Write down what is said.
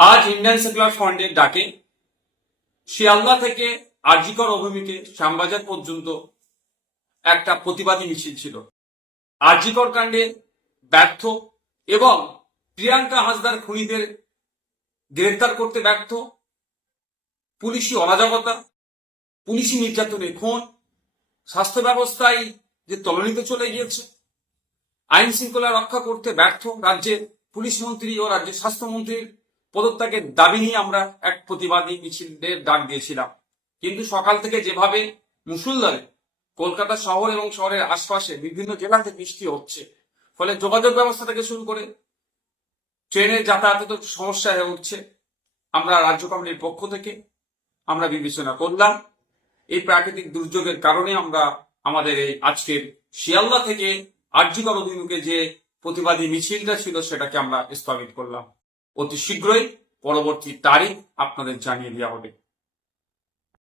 আজ Indian secular ফ্রন্টের ডাকে শিয়ালদা থেকে আরজিকর অভিমুখে শ্যামবাজার পর্যন্ত একটা প্রতিবাদী মিছিল ছিল। আরজিকর কাণ্ডে ব্যর্থ এবং প্রিয়াঙ্কা হাসদার খুনিদের গ্রেফতার করতে ব্যর্থ, পুলিশি অরাজকতা, পুলিশি নির্যাতনে খুন, স্বাস্থ্য ব্যবস্থায় যে তলানিতে চলে গিয়েছে, আইন শৃঙ্খলা রক্ষা করতে ব্যর্থ রাজ্যের পুলিশ মন্ত্রী ও রাজ্যের স্বাস্থ্যমন্ত্রীর পদত্যাগের দাবি নিয়ে আমরা এক প্রতিবাদী মিছিলের ডাক দিয়েছিলাম। কিন্তু সকাল থেকে যেভাবে মুষলধারে কলকাতা শহর এবং শহরের আশপাশে বিভিন্ন জেলাতে বৃষ্টি হচ্ছে, ফলে যোগাযোগ ব্যবস্থা থেকে শুরু করে ট্রেনের যাতায়াতে সমস্যা হয়ে উঠছে, আমরা রাজ্য কমিটির পক্ষ থেকে আমরা বিবেচনা করলাম এই প্রাকৃতিক দুর্যোগের কারণে আমরা আমাদের এই আজকের শিয়ালদা থেকে আরজিকর অভিমুখে যে প্রতিবাদী মিছিলটা ছিল সেটাকে আমরা স্থগিত করলাম। অতি শীঘ্রই পরবর্তী তারিখ আপনাদের জানিয়ে দেওয়া হবে।